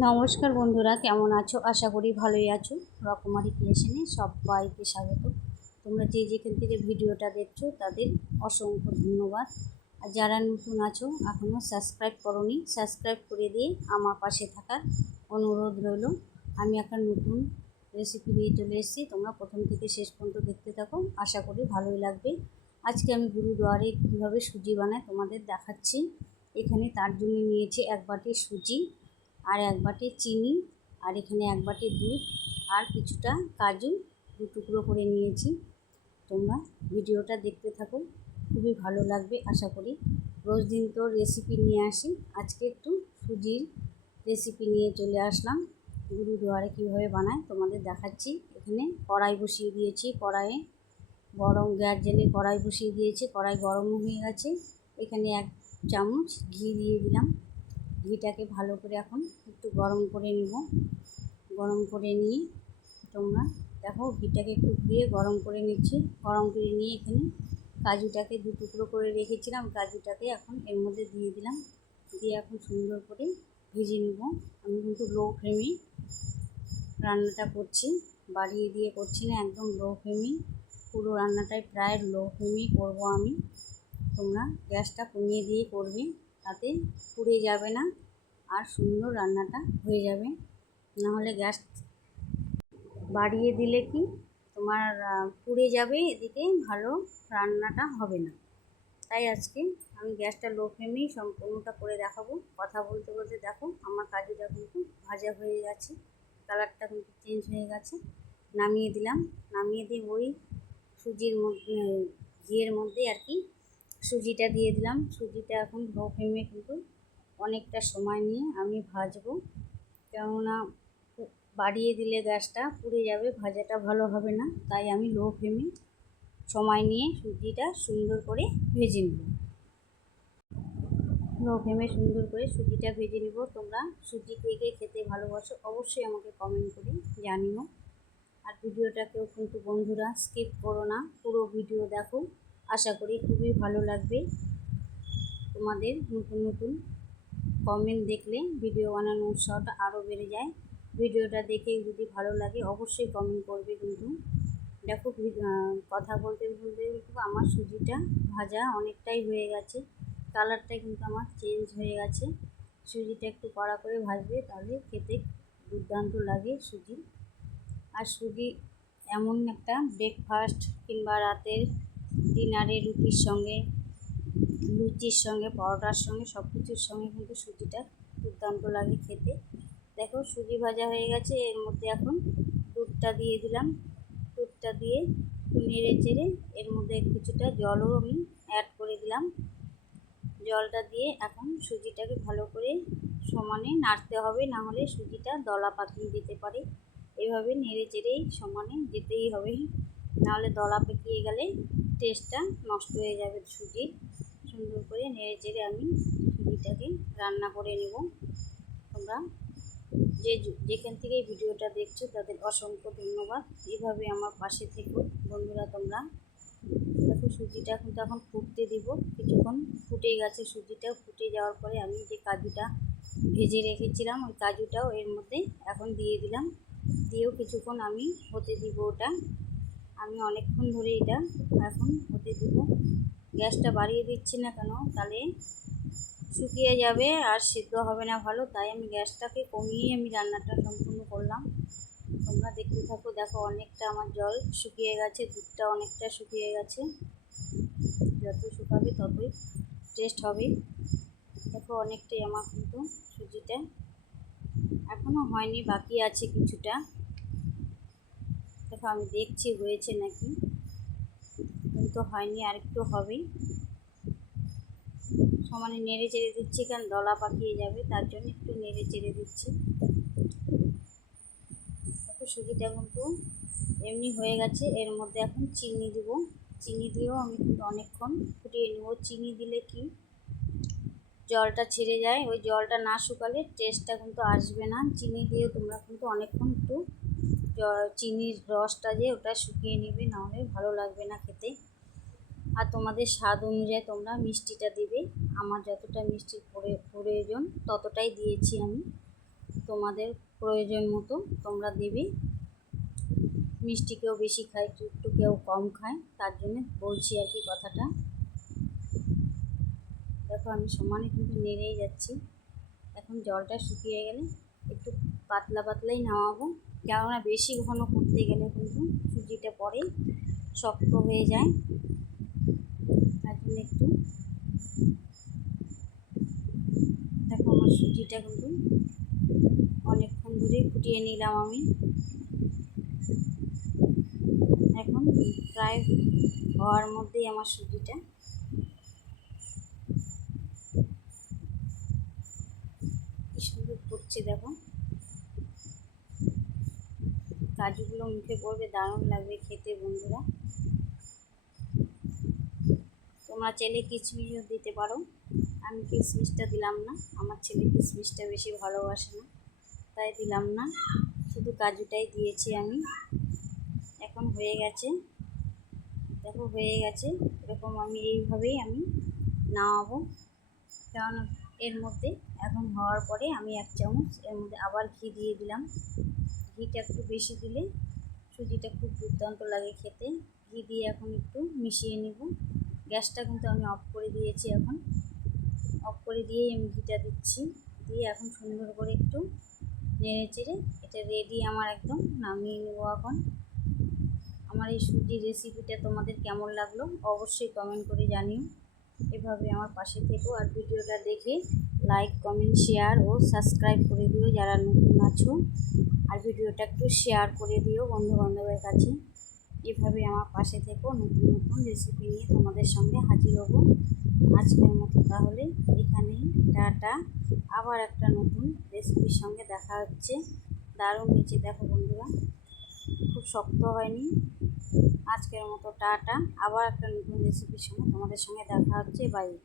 নমস্কার বন্ধুরা, কেমন আছো? আশা করি ভালোই আছো। রকমারি ক্রিয়েশনে সবাইকে স্বাগত। তোমরা যে যেখান থেকে ভিডিওটা দেখছ, তাদের অসংখ্য ধন্যবাদ। আর যারা নতুন আছো এখনও সাবস্ক্রাইব করনি সাবস্ক্রাইব করে দিয়ে আমার পাশে থাকার অনুরোধ রইল। আমি একটা নতুন রেসিপি নিয়ে চলে এসেছি। তোমরা প্রথম থেকে শেষ পর্যন্ত দেখতে থাকো। আশা করি ভালোই লাগবে। আজকে আমি গুরুদুয়ারে কীভাবে সুজি বানাই তোমাদের দেখাচ্ছি। এখানে তার জন্য নিয়েছি এক বাটি সুজি। আর এক বাটি চিনি আর এখানে এক বাটি দুধ আর কিছুটা কাজু দু টুকরো করে নিয়েছি। তোমরা ভিডিওটা দেখতে থাকো, খুবই ভালো লাগবে আশা করি। রোজ দিন তো রেসিপি নিয়ে আসি। আজকে একটু সুজির রেসিপি নিয়ে চলে আসলাম। গুরুদুয়ারে কীভাবে বানায় তোমাদের দেখাচ্ছি। এখানে কড়াই বসিয়ে দিয়েছি কড়াইয়ে। গরম গ্যাস জেলে কড়াই বসিয়ে দিয়েছি। কড়াই গরম হয়ে গেছে। এখানে এক চামচ ঘি দিয়ে দিলাম। ঘিটাকে ভালো করে এখন একটু গরম করে নেব। গরম করে নিয়ে তোমরা দেখো ঘিটাকে একটু দিয়ে গরম করে নিচ্ছি। গরম করে নিয়ে এখানে কাজুটাকে দু টুকরো করে রেখেছিলাম। কাজুটাকে এখন এর মধ্যে দিয়ে দিলাম। দিয়ে এখন সুন্দর করে ভেজে নেব। আমি কিন্তু লো ফ্লেমে রান্নাটা করছি। বাড়িয়ে দিয়ে করছি না, একদম লো ফ্লেমে পুরো রান্নাটাই প্রায় লো ফ্লেমেই করব আমি। তোমরা গ্যাসটা কমিয়ে দিয়ে করবে। তাতে পুড়ে যাবে না আর সুন্দর রান্নাটা হয়ে যাবে। নাহলে গ্যাস বাড়িয়ে দিলে কি তোমার পুড়ে যাবে, এদিকে ভালো রান্নাটা হবে না। তাই আজকে আমি গ্যাসটা লো ফ্লেমেই সম্পূর্ণটা করে দেখাবো। কথা বলতে বলতে দেখো আমার কাজুটা কিন্তু ভাজা হয়ে গেছে, কালারটা কিন্তু চেঞ্জ হয়ে গেছে। নামিয়ে দিলাম, নামিয়ে দিয়ে ওই সুজির মধ্যে, ঘিয়ের মধ্যে আর কি সুজিটা দিয়ে দিলাম। সুজিটা এখন লো ফ্লেমে কিন্তু অনেকটা সময় নিয়ে আমি ভাজবো। কেননা বাড়িয়ে দিলে গ্যাসটা পুড়ে যাবে, ভাজাটা ভালো হবে না। তাই আমি লো ফ্লেমে সময় নিয়ে সুজিটা সুন্দর করে ভেজে নেব। লো ফ্লেমে সুন্দর করে সুজিটা ভেজে নেব। তোমরা সুজি কে খেতে ভালোবাসো অবশ্যই আমাকে কমেন্ট করে জানিও। আর ভিডিওটাকেও কিন্তু বন্ধুরা স্কিপ করো না। পুরো ভিডিও দেখো। আশা করি খুবই ভালো লাগবে তোমাদের নতুন নতুন কমেন্ট দেখলে ভিডিও বানানোর উৎসাহটা আরও বেড়ে যায়। ভিডিওটা দেখে যদি ভালো লাগে অবশ্যই কমেন্ট করবে কিন্তু। দেখো কথা বলতে বলতে কিন্তু আমার সুজিটা ভাজা অনেকটাই হয়ে গেছে। কালারটা কিন্তু আমার চেঞ্জ হয়ে গেছে। সুজিটা একটু কড়া করে ভাজবে, তাহলে খেতে দুর্দান্ত লাগে সুজি। আর সুজি এমন একটা ব্রেকফাস্ট কিংবা রাতের ডিনারে রুটির সঙ্গে, লুচির সঙ্গে, পরোটার সঙ্গে সব কিছুর সঙ্গে কিন্তু সুজিটা দুর্দান্ত লাগে খেতে। দেখো সুজি ভাজা হয়ে গেছে, এর মধ্যে এখন দুধটা দিয়ে দিলাম। দুধটা দিয়ে নেড়ে চেড়ে এর মধ্যে কিছুটা জলও আমি অ্যাড করে দিলাম। জলটা দিয়ে এখন সুজিটাকে ভালো করে সমানে নাড়তে হবে, না হলে সুজিটা দলা পাকিয়ে যেতে পারে। এভাবে নেড়ে চেড়েই সমানে যেতেই হবে। নাহলে দলা পেকিয়ে গেলে টেস্টটা নষ্ট হয়ে যাবে সুজি। সুন্দর করে নেড়ে চেড়ে আমি সুজিটাকে রান্না করে নেব। তোমরা যে যেখান থেকে ভিডিওটা দেখছ তাদের অসংখ্য ধন্যবাদ। এভাবে আমার পাশে থেকো। বন্ধুরা, তোমরা দেখো সুজিটা কিন্তু এখন ফুটতে দিব। কিছুক্ষণ ফুটে গেছে সুজিটা ফুটে যাওয়ার পরে আমি যে কাজুটা ভেজে রেখেছিলাম, ওই কাজুটাও এর মধ্যে এখন দিয়ে দিলাম। দিয়েও কিছুক্ষণ আমি হতে দিব ওটা। আমি অনেকক্ষণ ধরে এটা এখন হতে দিব। গ্যাসটা বাড়িয়ে দিচ্ছি না কেন? তাহলে শুকিয়ে যাবে আর সিদ্ধ হবে না ভালো। তাই আমি গ্যাসটাকে কমিয়ে আমি রান্নাটা সম্পূর্ণ করলাম। তোমরা দেখতে থাকো, দেখো অনেকটা আমার জল শুকিয়ে গেছে, দুধটা অনেকটা শুকিয়ে গেছে। যত শুকাবে ততই টেস্ট হবে। দেখো অনেকটাই আমার কিন্তু সুজিটা এখনও হয়নি, বাকি আছে কিছুটা। দেখো আমি দেখছি হয়েছে নাকি। কিন্তু হয়নি আর একটু হবে সমানে নেড়ে চেড়ে দিচ্ছি, কারণ দলা পাকিয়ে যাবে, তার জন্য একটু নেড়ে চেড়ে দিচ্ছি। দেখো সুজিটা কিন্তু এমনি হয়ে গেছে, এর মধ্যে এখন চিনি দিব। চিনি দিয়েও আমি কিন্তু অনেকক্ষণ ফুটিয়ে নেব। চিনি দিলে কি? জলটা ছেড়ে যায়। ওই জলটা না শুকালে টেস্টটা কিন্তু আসবে না। চিনি দিয়েও তোমরা কিন্তু অনেকক্ষণ একটু চিনির রসটা যে ওটা শুকিয়ে নেবে, নাহলে ভালো লাগবে না খেতে। আর তোমাদের স্বাদ অনুযায়ী তোমরা মিষ্টিটা দিবে। আমার যতটা মিষ্টির প্রয়োজন ততটাই দিয়েছি আমি। তোমাদের প্রয়োজন মতো তোমরা দেবে। মিষ্টি কেউ বেশি খায়, একটু কেউ কম খায়, তার জন্য বলছি আর কি কথাটা। দেখো আমি সমানে কিন্তু নেড়েই যাচ্ছি। এখন জলটা শুকিয়ে গেলে একটু পাতলা পাতলাই নামাবো। কেননা বেশি ঘন করতে গেলে কিন্তু সুজিটা পরে শক্ত হয়ে যায়। তার জন্য একটু দেখো আমার সুজিটা কিন্তু অনেকক্ষণ ধরেই ফুটিয়ে নিলাম আমি। এখন প্রায় হওয়ার মধ্যেই আমার সুজিটা সুন্দর ফুটছে দেখো। কাজুগুলো মুখে পড়বে, দারুণ লাগবে খেতে বন্ধুরা। তোমরা চাইলে কিশমিশও দিতে পারো। আমি কিশমিশটা দিলাম না, আমার ছেলে কিশমিশটা বেশি ভালোবাসে না, তাই দিলাম না। শুধু কাজুটাই দিয়েছি আমি। এখন হয়ে গেছে। দেখো হয়ে গেছে, এরকম আমি এইভাবেই আমি নামাবো। কারণ এর মধ্যে এখন হওয়ার পরে আমি এক চামচ এর মধ্যে আবার ঘি দিয়ে দিলাম। ঘিটা একটু বেশি দিলে সুজিটা খুব দুর্দান্ত লাগে খেতে। ঘি দিয়ে এখন একটু মিশিয়ে নেব। গ্যাসটা কিন্তু আমি অফ করে দিয়েছি এখন। অফ করে দিয়েই আমি ঘিটা দিচ্ছি। দিয়ে এখন সুন্দর করে একটু নেড়ে চেড়ে এটা রেডি আমার একদম নামিয়ে নেব এখন। আমার এই সুজির রেসিপিটা তোমাদের কেমন লাগল অবশ্যই কমেন্ট করে জানিও। এভাবে আমার পাশে থেকো আর ভিডিওটা দেখে লাইক কমেন্ট শেয়ার ও সাবস্ক্রাইব করে দিও যারা নতুন আছো। আর ভিডিওটা একটু শেয়ার করে দিও বন্ধু বান্ধবের কাছে। এভাবে আমার পাশে থেকো, নতুন নতুন রেসিপি নিয়ে তোমাদের সঙ্গে হাজির হব। আজকের মতো তাহলে এখানেই, টাটা। আবার একটা নতুন রেসিপির সঙ্গে দেখা হচ্ছে। দারুণ হয়েছে, দেখো বন্ধুরা। খুব শক্ত হয়নি। আজকের মতো টাটা। আবার একটা নতুন রেসিপির সঙ্গে তোমাদের সঙ্গে দেখা হচ্ছে। বাই